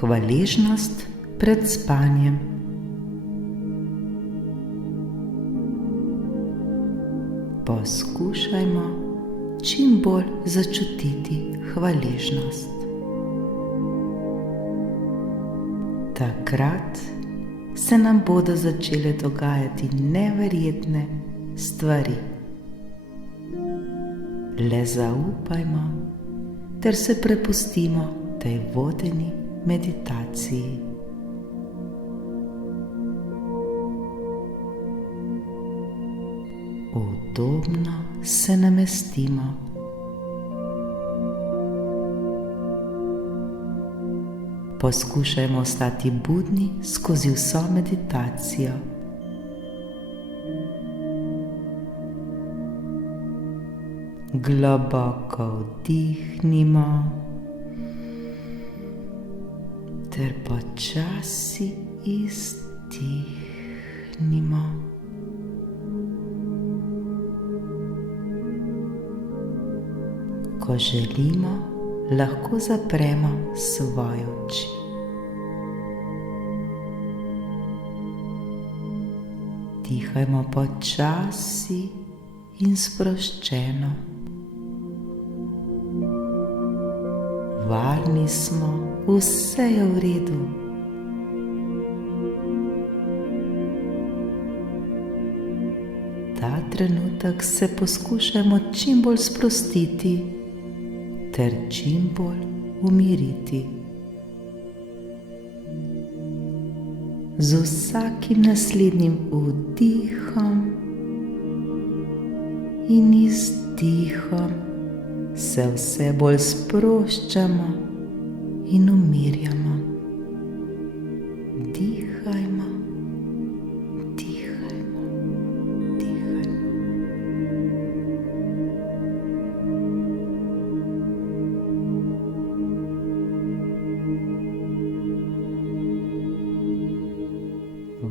Hvaležnost pred spanjem. Poskušajmo čim bolj začutiti hvaležnost. Takrat se nam bodo začele dogajati neverjetne stvari. Le zaupajmo ter se prepustimo tej vodeni meditaciji. Udobno se namestimo. Poskušajmo ostati budni skozi vso meditacijo. Globoko vdihnimo ter počasi izdihnimo. Ko želimo, lahko zapremo svoje oči. Dihajmo počasi in sproščeno. Varni smo, vse je v redu. Ta trenutek se poskušajmo čim bolj sprostiti ter čim bolj umiriti. Z vsakim naslednjim vdihom in izdihom se vse bolj sproščamo in umirjamo. Dihajmo, dihajmo, dihajmo.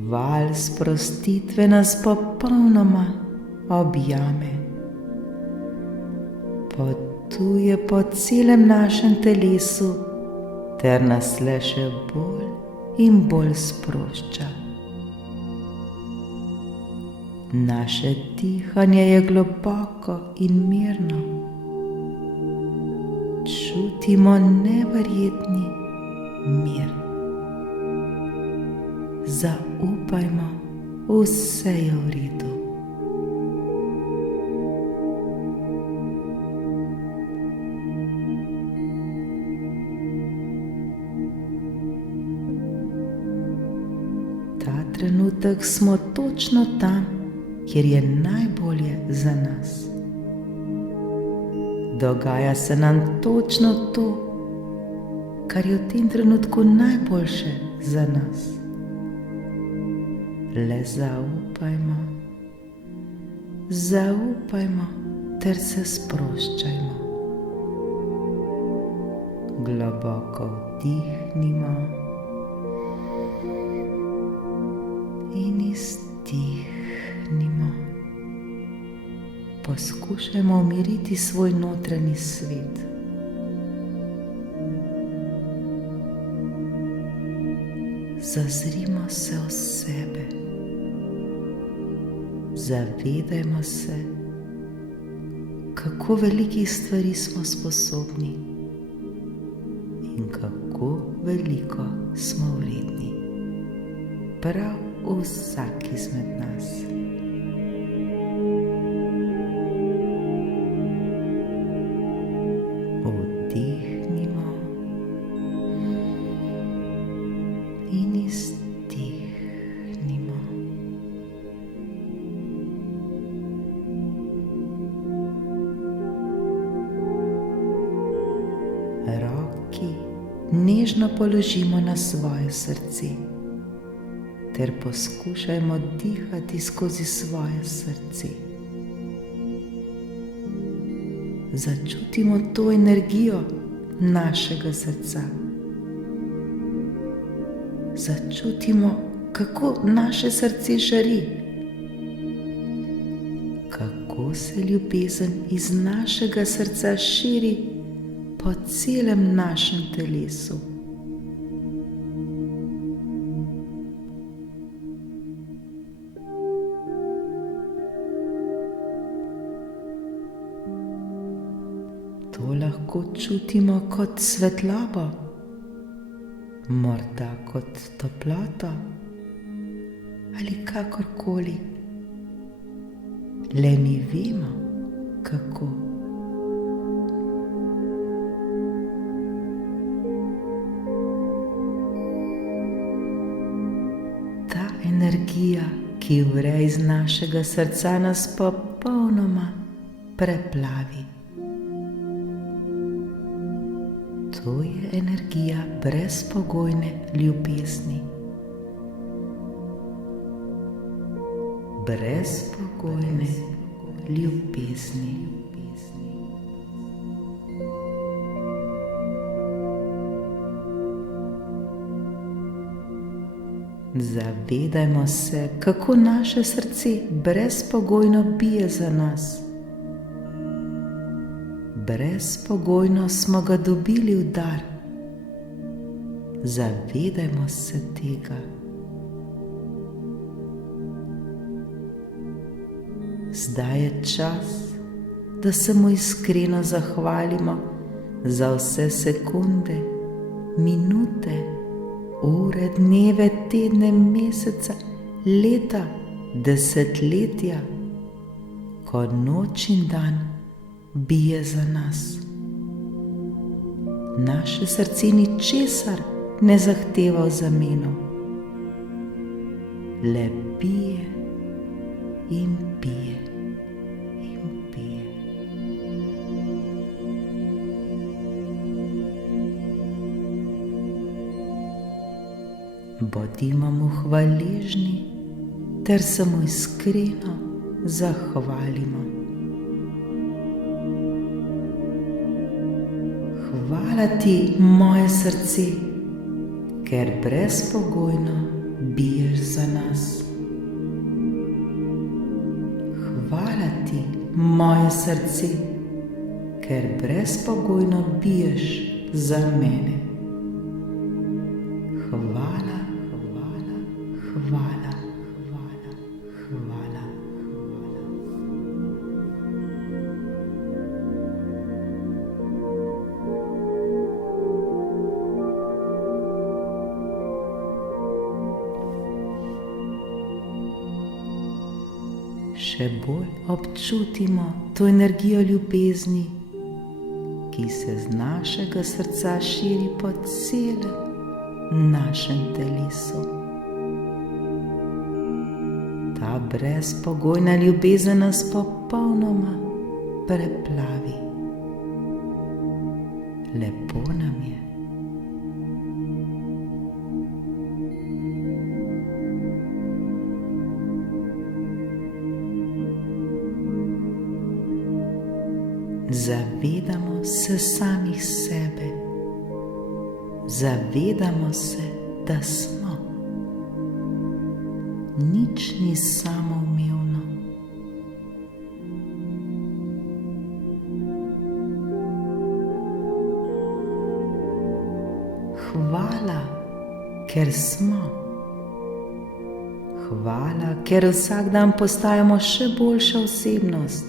Val sprostitve nas popolnoma objame. Potuje po celem našem telesu ter nas le še bolj in bolj sprošča. Naše dihanje je globoko in mirno. Čutimo neverjetni mir. Zaupajmo, vse je v redu. Ta trenutek smo točno tam, kjer je najbolje za nas. Dogaja se nam točno to, kar je v tem trenutku najboljše za nas. Le zaupajmo, zaupajmo ter se sproščajmo. Globoko vdihnimo in izdihnimo. Poskušajmo umiriti svoj notranji svet. Zazrimo se v sebe. Zavedajmo se, kako velikih stvari smo sposobni in kako veliko smo vredni. Prav vsak izmed nas. Vdihnimo in izdihnimo. Roki nežno položimo na svoje srce ter poskušajmo dihati skozi svoje srce. Začutimo to energijo našega srca. Začutimo, kako naše srce žari, kako se ljubezen iz našega srca širi po celem našem telesu. To lahko čutimo kot svetlobo, morda kot toploto ali kakorkoli. Le mi vemo, kako. Ta energija, ki vre iz našega srca, nas popolnoma preplavi. To je energija brezpogojne ljubezni. Brezpogojne ljubezni. Zavedajmo se, kako naše srce brezpogojno bije za nas. Brezpogojno smo ga dobili v dar. Zavedajmo se tega. Zdaj je čas, da se mu iskreno zahvalimo za vse sekunde, minute, ure, dneve, tedne, mesece, leta, desetletja, ko noč in dan bije za nas. Naše srce ničesar ne zahteva v zameno, le bije in bije in bije. Bodimo mu hvaležni ter se mu iskreno zahvalimo. Hvala ti, moje srce, ker brezpogojno biješ za nas. Hvala ti, moje srce, ker brezpogojno biješ za mene. Hvala, hvala, hvala, hvala, hvala. Še bolj občutimo to energijo ljubezni, ki se z našega srca širi po celem našem telesu. Ta brezpogojna ljubezen nas popolnoma preplavi. Lepo nam je. Zavedamo se samih sebe. Zavedamo se, da smo. Nič ni samoumevno. Hvala, ker smo. Hvala, ker vsak dan postajamo še boljša osebnost.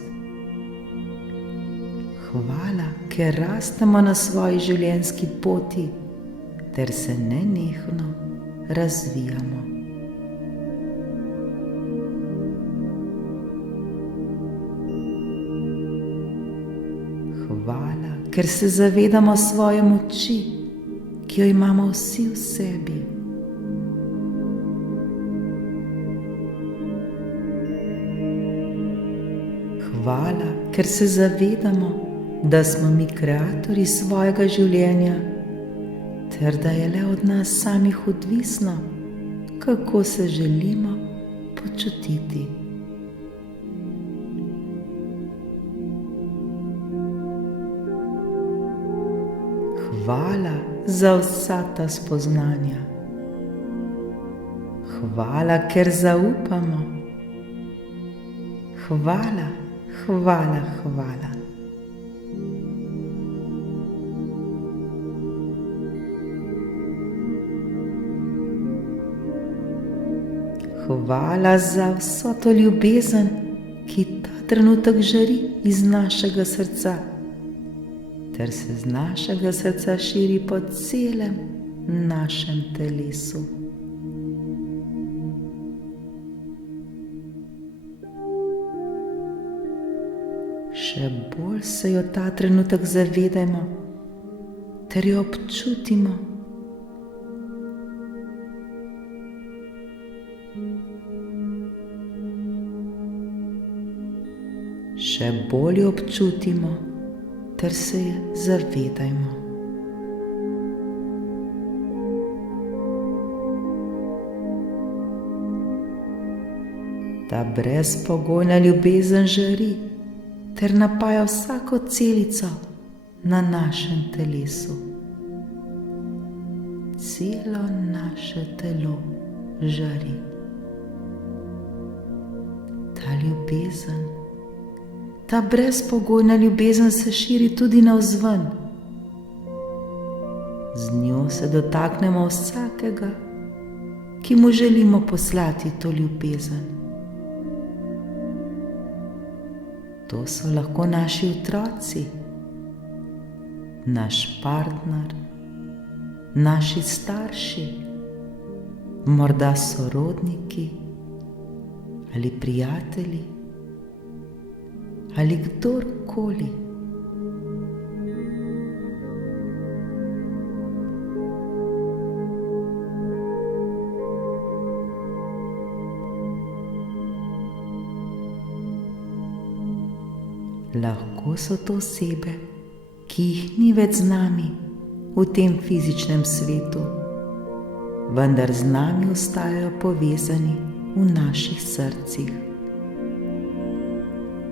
Hvala, ker rastemo na svoji življenjski poti ter se nenehno razvijamo. Hvala, ker se zavedamo svoje moči, ki jo imamo vsi v sebi. Hvala, ker se zavedamo, da smo mi kreatorji svojega življenja, ter da je le od nas samih odvisno, kako se želimo počutiti. Hvala za vsa ta spoznanja. Hvala, ker zaupamo. Hvala, hvala, hvala. Hvala za vso to ljubezen, ki ta trenutek žari iz našega srca. ter se z našega srca širi po celem našem telesu. Še bolj se jo ta trenutek zavedajmo ter jo občutimo. Še bolj jo občutimo ter se je zavedajmo. Ta brezpogojna ljubezen žari ter napaja vsako celico na našem telesu. Celo naše telo žari. Ta ljubezen, ta brezpogojna ljubezen se širi tudi navzven. Z njo se dotaknemo vsakega, ki mu želimo poslati to ljubezen. To so lahko naši otroci, naš partner, naši starši, morda sorodniki ali prijatelji ali kdorkoli. Lahko so to osebe, ki jih ni več z nami v tem fizičnem svetu, vendar z nami ostajajo povezani v naših srcih.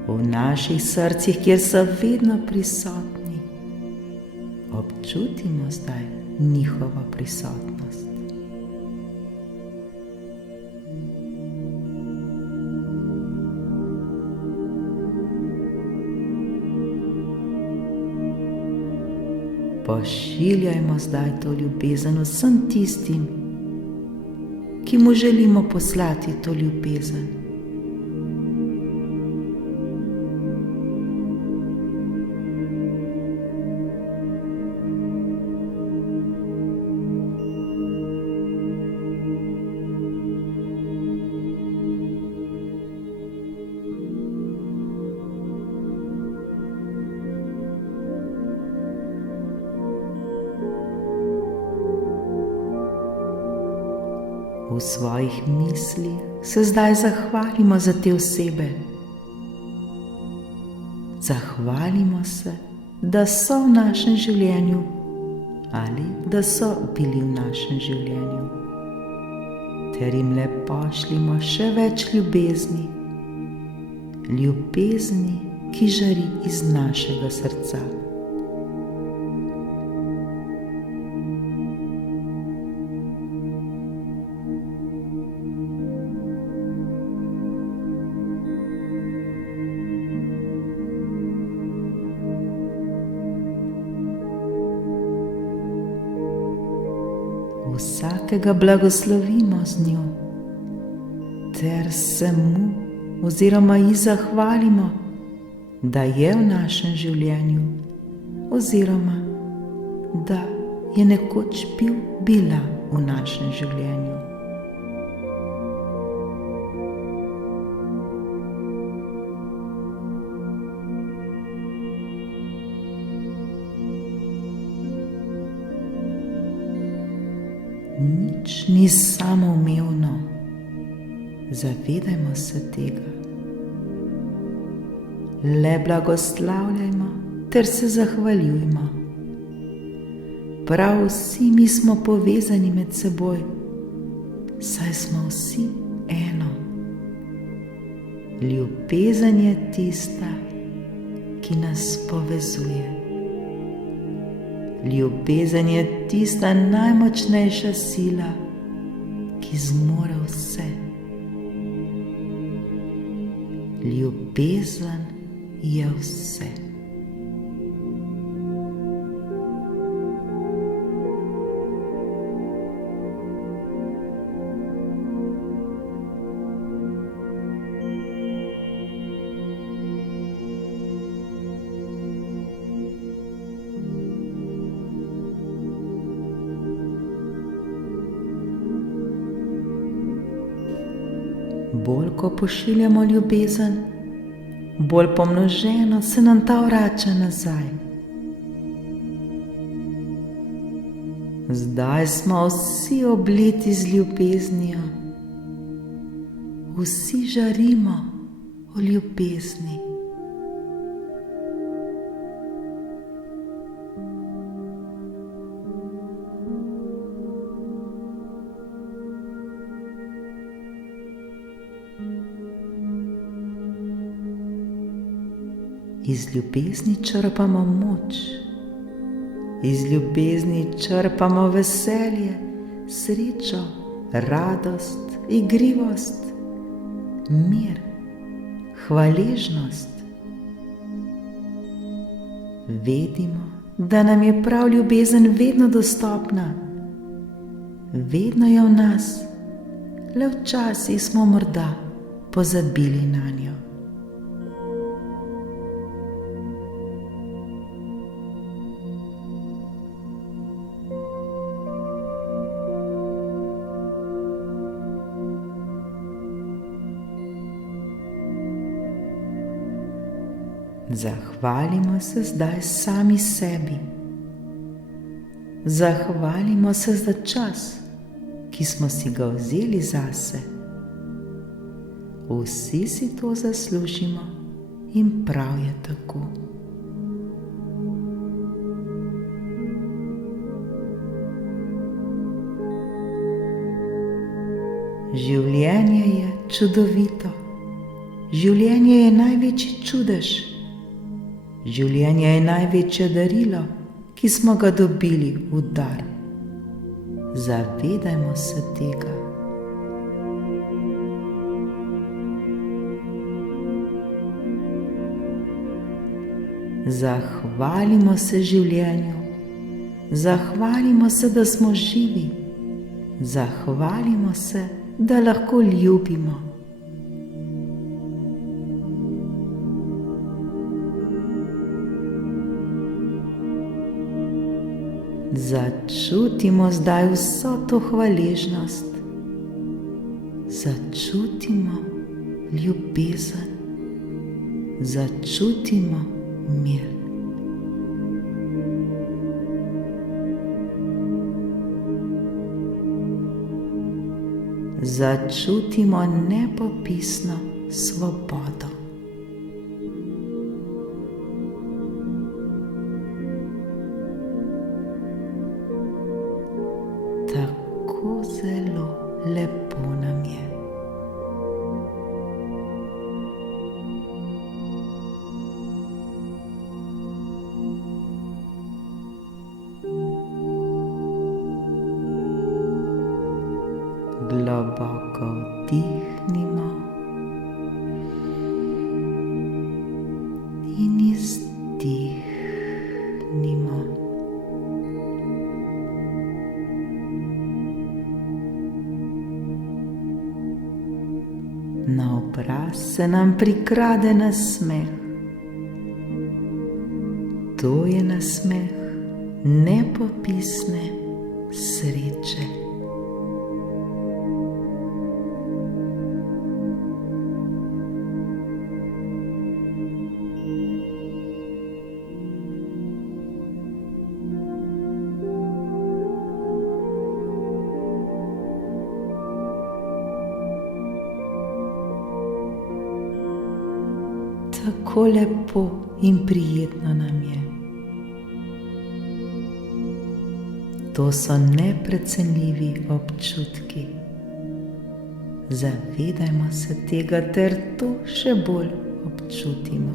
V naših srcih, kjer so vedno prisotni, občutimo zdaj njihovo prisotnost. Pošiljajmo zdaj to ljubezen vsem tistim, ki mu želimo poslati to ljubezen. V svojih mislih se zdaj zahvalimo za te osebe. Zahvalimo se, da so v našem življenju ali da so bili v našem življenju, ter jim le pošljimo še več ljubezni, ljubezni, ki žari iz našega srca. Vsakega blagoslovimo z njo, ter se mu oziroma ji zahvalimo, da je v našem življenju oziroma da je nekoč bila v našem življenju. Nič ni samoumevno, zavedajmo se tega. Le blagoslavljajmo ter se zahvaljujmo. Prav vsi mi smo povezani med seboj, saj smo vsi eno. Ljubezen je tista, ki nas povezuje. Ljubezen je tista najmočnejša sila, ki zmore vse. Ljubezen je vse. bolj ko pošiljamo ljubezen, bolj pomnoženo se nam ta vrača nazaj. Zdaj smo vsi obliti z ljubeznijo, vsi žarimo o ljubezni. Iz ljubezni črpamo moč, iz ljubezni črpamo veselje, srečo, radost, igrivost, mir, hvaležnost. Vedimo, da nam je prav ljubezen vedno dostopna, vedno je v nas, le včasih smo morda pozabili nanjo. Zahvalimo se zdaj sami sebi. Zahvalimo se za čas, ki smo si ga vzeli zase. Vsi si to zaslužimo in prav je tako. Življenje je čudovito. Življenje je največji čudež. Življenje je največje darilo, ki smo ga dobili v dar. Zavedajmo se tega. Zahvalimo se življenju. Zahvalimo se, da smo živi. Zahvalimo se, da lahko ljubimo. Začutimo zdaj vso to hvaležnost. Začutimo ljubezen. Začutimo mir. Začutimo nepopisno svobodo. Tako zelo lepo nam je. Globoko vdihnimo in izdihnimo. Na obraz se nam prikrade nasmeh. To je nasmeh nepopisne sreče. Tako lepo in prijetno nam je. To so neprecenljivi občutki. Zavedajmo se tega ter to še bolj občutimo.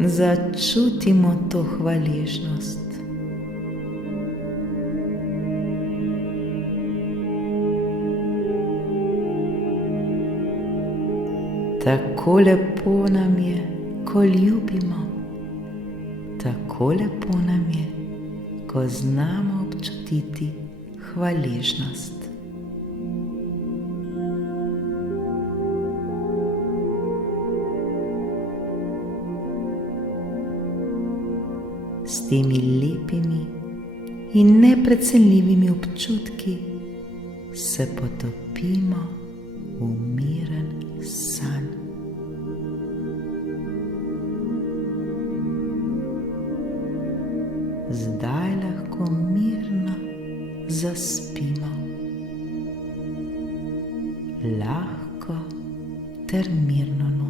Začutimo to hvaležnost. Tako lepo nam je, ko ljubimo. Tako lepo nam je, ko znamo občutiti hvaležnost. temi lepimi in neprecenljivimi občutki se potopimo v miren san. Zdaj lahko mirno zaspimo, lahko ter mirno noč.